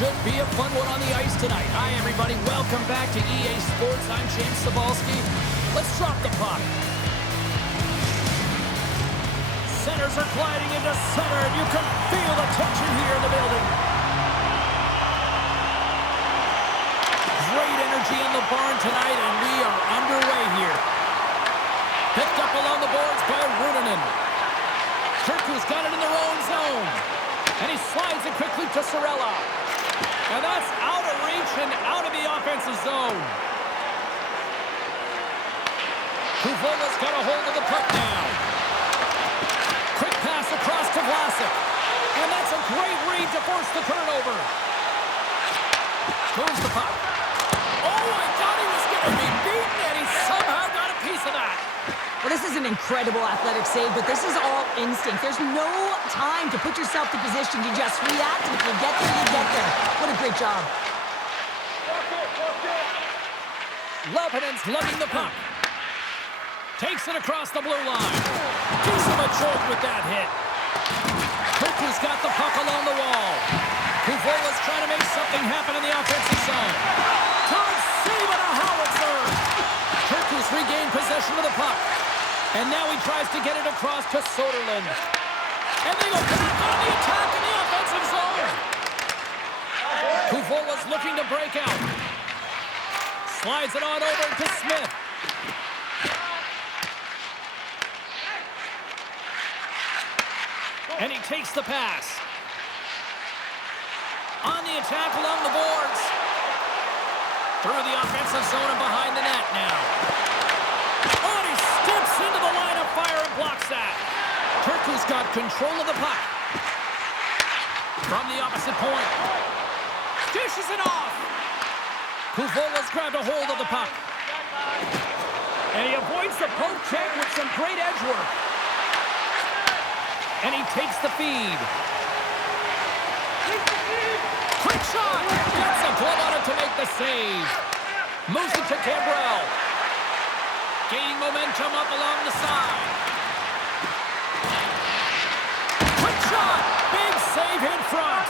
should be a fun one on the ice tonight. Hi, everybody. Welcome back to EA Sports. I'm James Cybulski. Let's drop the puck. Centers are gliding into center, and you can feel the tension here in the building. Great energy in the barn tonight, and we are underway here. Picked up along the boards by Runanen. Turku's got it in their own zone. And he slides it quickly to Sorella. And that's out of reach and out of the offensive zone. KOUVOLA's got a hold of the puck now. Quick pass across to Vlasic. And that's a great read to force the turnover. Moves the puck. Oh, I thought he was going to be beaten, and he somehow got a piece of that. Well, this is an incredible athletic save, but this is all instinct. There's no time to put yourself to position. You just react, and if you get there, you get there. What a great job. Lebanon's lugging the puck. Takes it across the blue line. Gives him a jolt with that hit. Turku's got the puck along the wall. KOUVOLA's trying to make something happen in the offensive zone. Todd save and a howitzer. Turku's regained possession of the puck. And now he tries to get it across to Soderlund. And they go back on the attack in the offensive zone. KOUVOLA's looking to break out. Slides it on over to Smith. And he takes the pass. On the attack along the boards. Through the offensive zone and behind the net now. Oh, and he steps into the line of fire and blocks that. Turku's got control of the puck. From the opposite point. Dishes it off. KOUVOLA's grabbed a hold of the puck. And he avoids the poke check with some great edge work. And he takes the feed. Quick shot! Gets a glove on it to make the save. Moves it to Cambrell. Gaining momentum up along the side. Quick shot! Big save in front.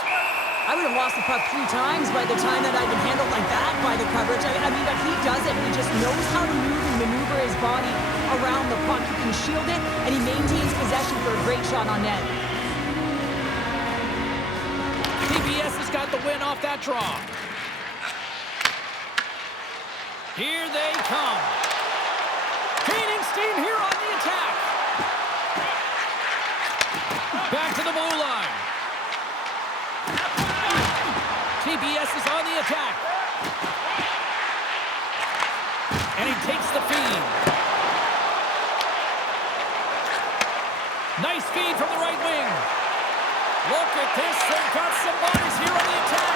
I would have lost the puck 3 times by the time that I've been handled like that by the coverage. I mean, but he does it. He just knows how to move and maneuver his body around the puck. He can shield it, and he maintains possession for a great shot on net. TPS has got the win off that draw. Here they come. Gaining steam here on the attack. Back to the blue line. TPS is on the attack. And he takes the feed. Nice feed from the right wing. Look at this. They've got some bodies here on the attack.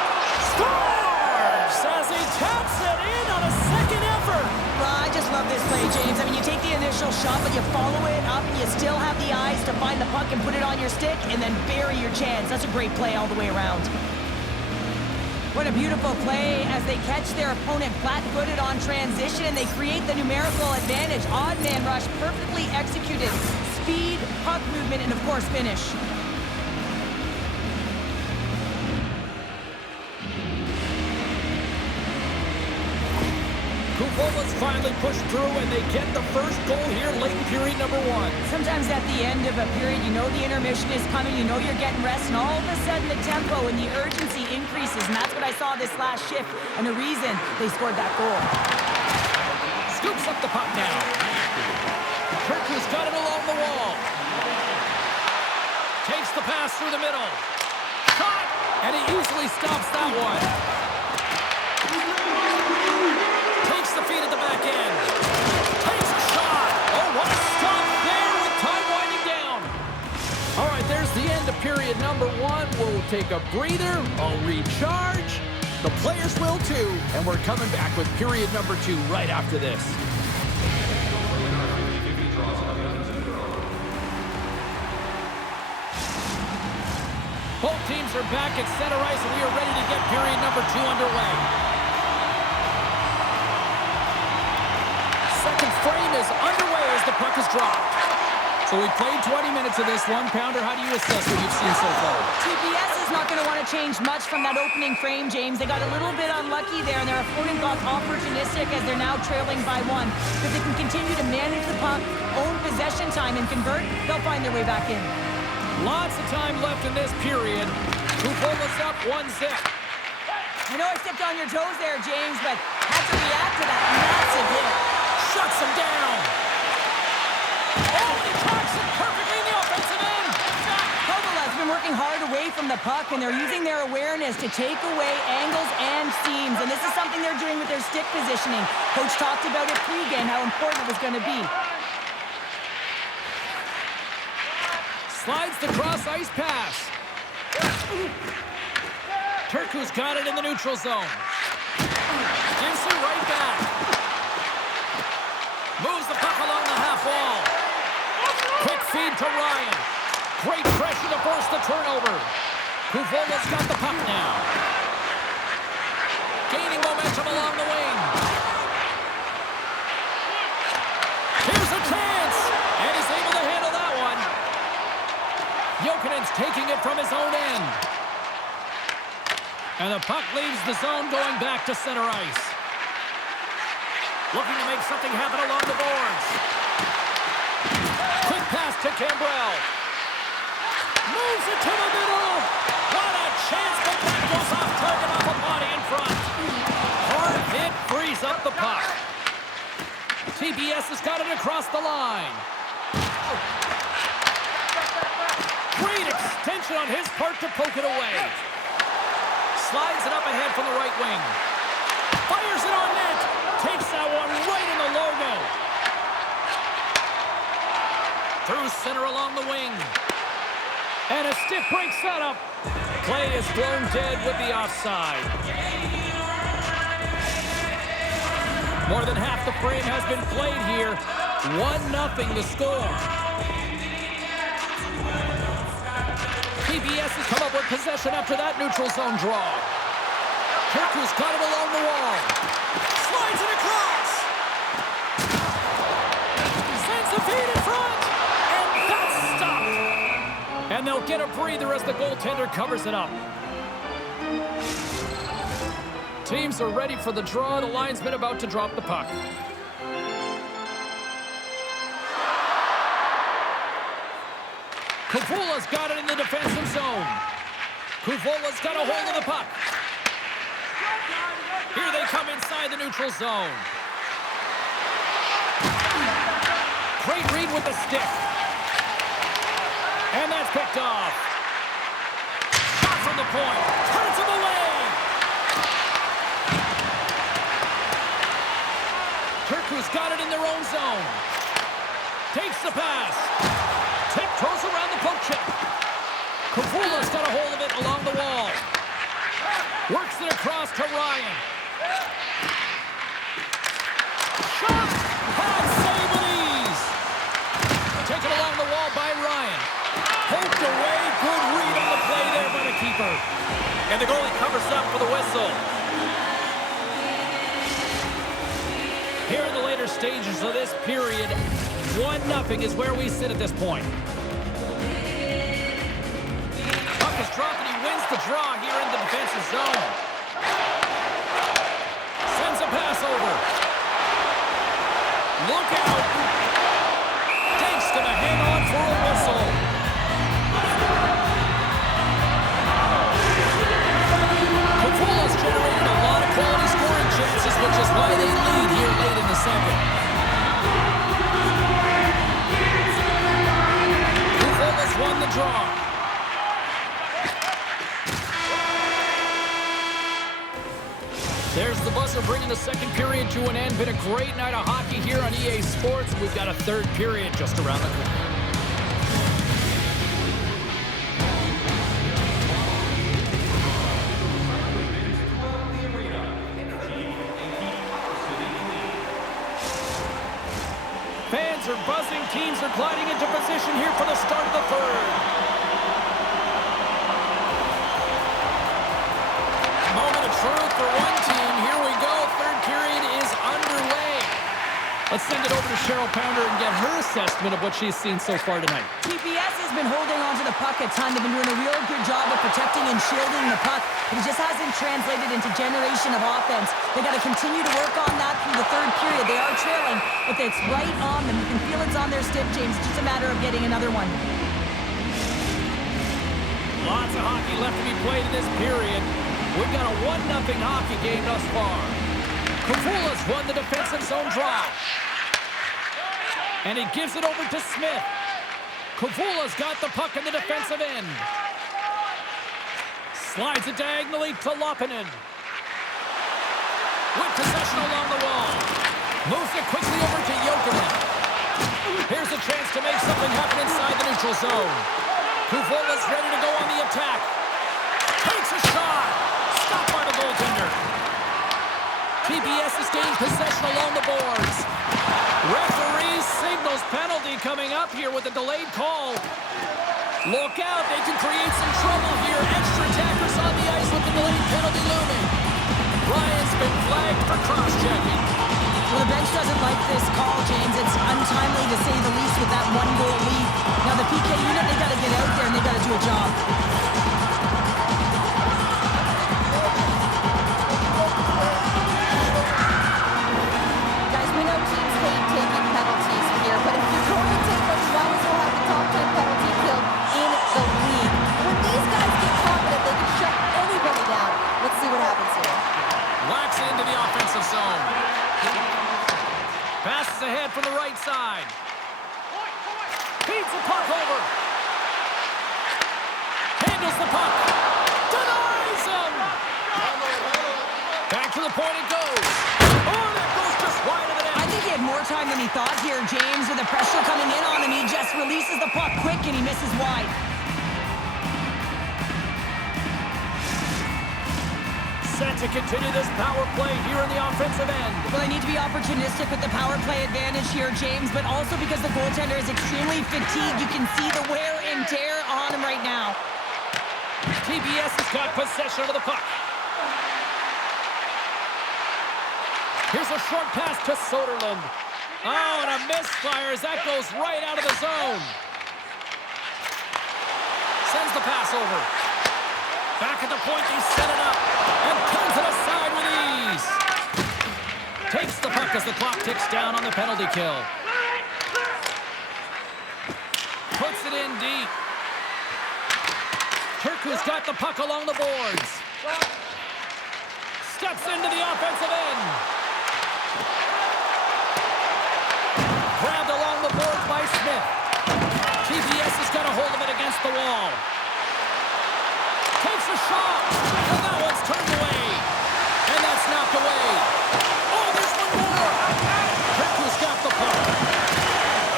Scores as he taps it in on a second effort. Well, I just love this play, James. I mean, you take the initial shot, but you follow it up, and you still have the eyes to find the puck and put it on your stick, and then bury your chance. That's a great play all the way around. What a beautiful play as they catch their opponent flat-footed on transition, and they create the numerical advantage. Odd man rush, perfectly executed. Speed, puck movement, and of course, finish. KOUVOLA's finally pushed through, and they get the first goal here late in period number 1. Sometimes at the end of a period, you know the intermission is coming, you know you're getting rest, and all of a sudden the tempo and the urgency increases, and that's what I saw this last shift, and the reason they scored that goal. Scoops up the puck now. Turku's got it along the wall. Takes the pass through the middle. Shot! And he easily stops that one. Takes the feed at the back end. Takes a shot. Oh, what a stop there with time winding down. All right, there's the end of period number 1. We'll take a breather. I'll recharge. The players will too. And we're coming back with period number 2 right after this. Both teams are back at center ice, and we are ready to get period number 2 underway. Second frame is underway as the puck is dropped. So we played 20 minutes of this one. Pounder, how do you assess what you've seen so far? TPS is not going to want to change much from that opening frame, James. They got a little bit unlucky there, and their opponent got opportunistic as they're now trailing by 1. If they can continue to manage the puck, own possession time, and convert, they'll find their way back in. Lots of time left in this period. KOUVOLA's up 1-0. I know I stepped on your toes there, James, but had to react to that massive hit. Shuts him down. Oh, he talks it perfectly in the offensive end. KOUVOLA's been working hard away from the puck, and they're using their awareness to take away angles and seams, and this is something they're doing with their stick positioning. Coach talked about it pre-game, how important it was going to be. Slides the cross-ice pass. Turku's got it in the neutral zone. Gives it right back. Moves the puck along the half wall. Quick feed to Ryan. Great pressure to force the turnover. KOUVOLA's got the puck now. Gaining momentum along the wing. Here's a chance. And he's able to handle that one. Jokinen's taking it from his own end. And the puck leaves the zone going back to center ice. Looking to make something happen along the boards. Quick pass to Cambrell. Moves it to the middle. What a chance, but that goes off target off a body in front. Hard hit frees up the puck. TPS has got it across the line. Great extension on his part to poke it away. Slides it up ahead from the right wing. Fires it on net. Takes that one right in the logo. Through center along the wing. And a stiff break setup. Play is blown dead with the offside. More than half the frame has been played here. 1-0 the score. TPS has come up with possession after that neutral zone draw. Turku's got it along the wall. Slides it across. Sends the feed in front. And that's stopped. And they'll get a breather as the goaltender covers it up. Teams are ready for the draw. The linesman about to drop the puck. KOUVOLA's got it in the defensive zone. KOUVOLA's got a hold of the puck. Here they come inside the neutral zone. Great read with the stick. And that's picked off. Shot from the point. Turns him away. Turku's got it in their own zone. Takes the pass. Tiptoes around the poke check. KOUVOLA's got a hold of it along the wall. Works it across to Ryan. Shot! Hard save with ease. Taken along the wall by Ryan. Poked away. Good read on the play there by the keeper. And the goalie covers up for the whistle. Here in the later stages of this period, 1-0 is where we sit at this point. Puck is dropped and he wins the draw here in the defensive zone. Sends a pass over. Look out. Dake's going to hang on for a whistle. KOUVOLA's generated a lot of quality scoring chances, which is why they lead here late in the second. KOUVOLA's won the draw. There's the buzzer bringing the second period to an end. Been a great night of hockey here on EA Sports. We've got a third period just around the corner. Fans are buzzing. Teams are gliding into position here for the start of the third. Moment of truth for one team. Here we go. Third period is underway. Let's send it over to Cheryl Pounder and get her assessment of what she's seen so far tonight. TPS has been holding on to the puck a ton. They've been doing a real good job of protecting and shielding the puck, but it just hasn't translated into generation of offense. They got to continue to work on that through the third period. They are trailing, but it's right on them. You can feel it's on their stick, James. It's just a matter of getting another one. Lots of hockey left to be played in this period. We've got a 1-0 hockey game thus far. KOUVOLA's won the defensive zone draw. And he gives it over to Smith. KOUVOLA's got the puck in the defensive end. Slides it diagonally to Loppinen. With possession along the wall. Moves it quickly over to Jokinen. Here's a chance to make something happen inside the neutral zone. KOUVOLA's ready to go on the attack. Takes a shot. Stopped by the goaltender. TPS has gained possession along the boards. Referee signals penalty coming up here with a delayed call. Look out, they can create some trouble here. Extra attackers on the ice with the delayed penalty looming. Ryan's been flagged for cross-checking. Well, the bench doesn't like this call, James. It's untimely to say the least with that 1-goal lead. Now the PK unit, they got to get out there and they got to do a job. Passes ahead from the right side. Feeds the puck over. Handles the puck. Denies him. Back to the point it goes. Oh, that goes just wide of the net. I think he had more time than he thought here, James. With the pressure coming in on him, he just releases the puck quick and he misses wide. Set to continue this power play here in the offensive end. Well, they need to be opportunistic with the power play advantage here, James, but also because the goaltender is extremely fatigued. You can see the wear and tear on him right now. TPS has got possession of the puck. Here's a short pass to Soderlund. Oh, and a misfire as that goes right out of the zone. Sends the pass over. Back at the point, they set it up. And turns it aside with ease. Takes the puck as the clock ticks down on the penalty kill. Puts it in deep. Turku's got the puck along the boards. Steps into the offensive end. Grabbed along the boards by Smith. TPS has got a hold of it against the wall. Takes a shot, and that one's turned away. And that's knocked away. Oh, there's one more. Turku's got the puck.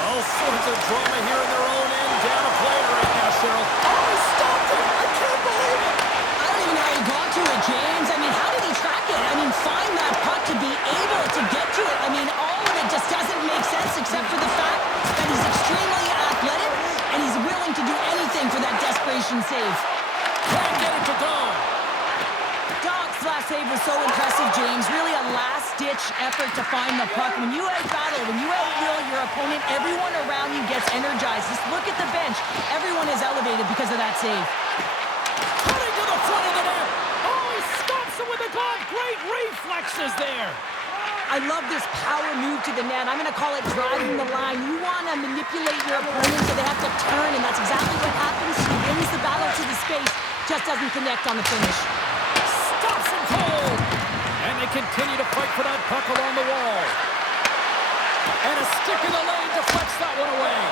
All sorts of drama here in their own end. Down a player right now, Cheryl. Oh, he stopped it. I can't believe it. I don't even know how he got to it, James. I mean, how did he track it? I mean, find that puck to be able to get to it. I mean, all of it just doesn't make sense except for the fact that he's extremely athletic and he's willing to do anything for that desperation save. Can't get it to go. Doc's last save was so impressive, James. Really a last-ditch effort to find the puck. When you out-battle, when you out-will your opponent, everyone around you gets energized. Just look at the bench. Everyone is elevated because of that save. Cutting to the front of the net. Oh, he stops it with a glove. Great reflexes there. I love this power move to the net. I'm going to call it driving the line. You want to manipulate your opponent so they have to turn, and that's exactly what happens. He wins the battle to the space, just doesn't connect on the finish. Stops him cold. And they continue to fight for that puck along the wall. And a stick in the lane deflects that one away.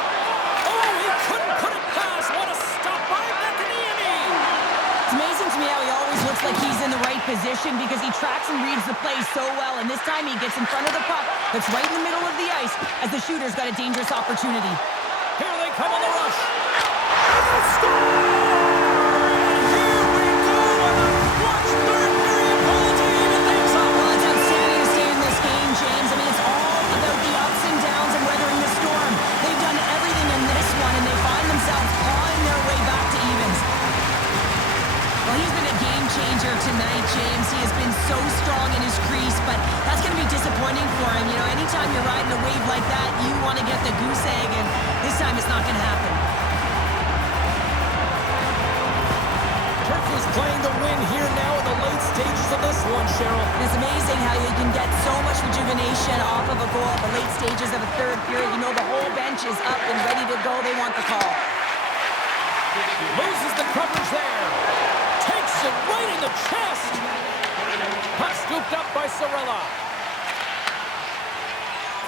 Oh, he couldn't put it past. What a stop by Beccaniemi. It's amazing to me how he always looks like he's in the right position because he tracks and reads the play so well. And this time he gets in front of the puck that's right in the middle of the ice as the shooter's got a dangerous opportunity. Here they come on the rush. And the score! And here we go on a clutch third period goal to even things up. Well, it's outstanding to stay in this game, James. I mean, it's all about the ups and downs and weathering the storm. They've done everything in this one, and they find themselves clawing their way back to evens. Well, he's been a game changer tonight, James. He has been so strong in his crease, but that's going to be disappointing for him. You know, anytime you're riding the wave the goose egg, and this time it's not going to happen. Turku's playing to win here now in the late stages of this one, Cheryl. And it's amazing how you can get so much rejuvenation off of a goal at the late stages of a third period. You know the whole bench is up and ready to go. They want the call. Loses the coverage there. Takes it right in the chest. Puck scooped up by Sorella.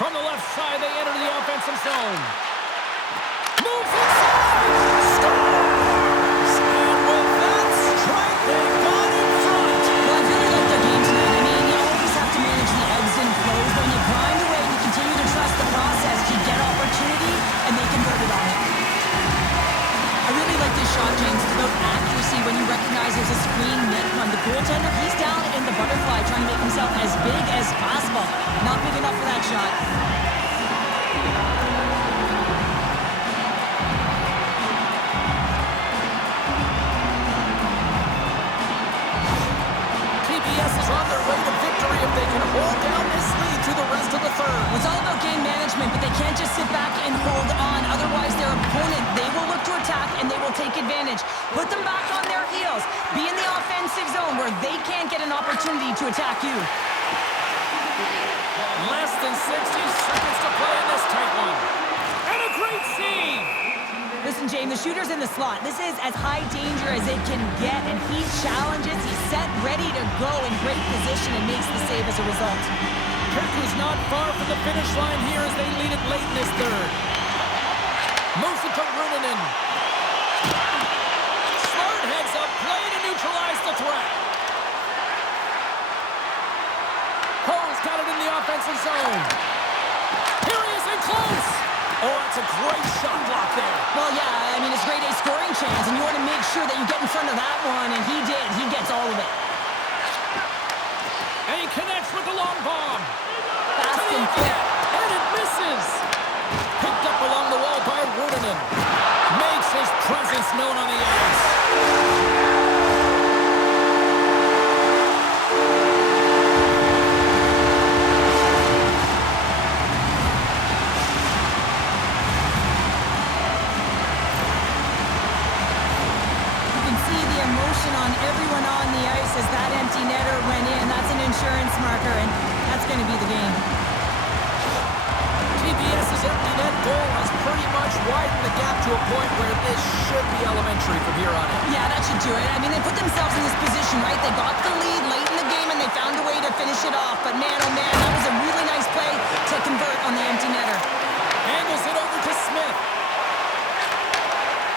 From the left side, they enter the offensive zone. Moves inside. Scores! And with that strike, they got in front. Well, I really like their game tonight. I mean, you always have to manage the ebbs and flows. When you grind away and you continue to trust the process, you get opportunity, and they converted on it. I really like this shot, James. It's about accuracy when you recognize there's a screen net from the goaltender. He's down in the butterfly trying to make himself as big as possible. Not big enough for that shot. TPS is on their way to victory if they can hold down this lead through the rest of the third. It's all about game management, but they can't just sit back and hold on. Otherwise, their opponent, they will look to attack and they will take advantage. Put them back on their heels. Be in the offensive zone where they can't get an opportunity to attack you. Less than 60 seconds to play in this tight one. And a great save! Listen, James, the shooter's in the slot. This is as high danger as it can get, and he challenges. He's set, ready to go in great position and makes the save as a result. Turku's not far from the finish line here as they lead it late in this third. Moves it to Runanen. Smart heads up, play to neutralize the threat. Cole's got it in the offensive zone. Here he is in close. Oh, that's a great shot block there. Well, yeah, I mean, it's grade A scoring chance, and you want to make sure that you get in front of that one, and he did. He gets all of it. And he connects with the long bomb. Fast and quick. And it misses. Picked up along the wall by Runanen. Makes his presence known on the ice. On everyone on the ice as that empty netter went in. That's an insurance marker, and that's going to be the game. TPS's empty net goal has pretty much widened the gap to a point where this should be elementary from here on in. Yeah, that should do it. I mean, they put themselves in this position, right? They got the lead late in the game, and they found a way to finish it off. But man, oh man, that was a really nice play to convert on the empty netter. Angles it over to Smith.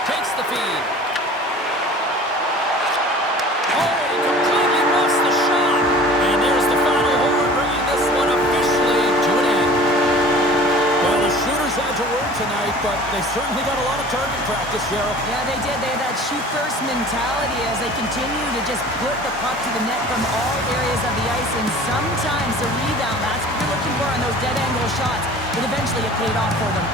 Takes the feed. Had to work tonight, but they certainly got a lot of target practice, Cheryl. Yeah, they did. They had that shoot-first mentality as they continue to just put the puck to the net from all areas of the ice, and sometimes the rebound, that's what you're looking for on those dead-angle shots, but eventually it paid off for them.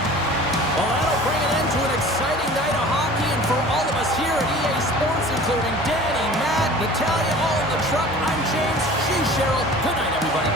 Well, that'll bring an end to an exciting night of hockey, and for all of us here at EA Sports, including Danny, Matt, Natalia, all in the truck, I'm James. She's Cheryl. Good night, everybody.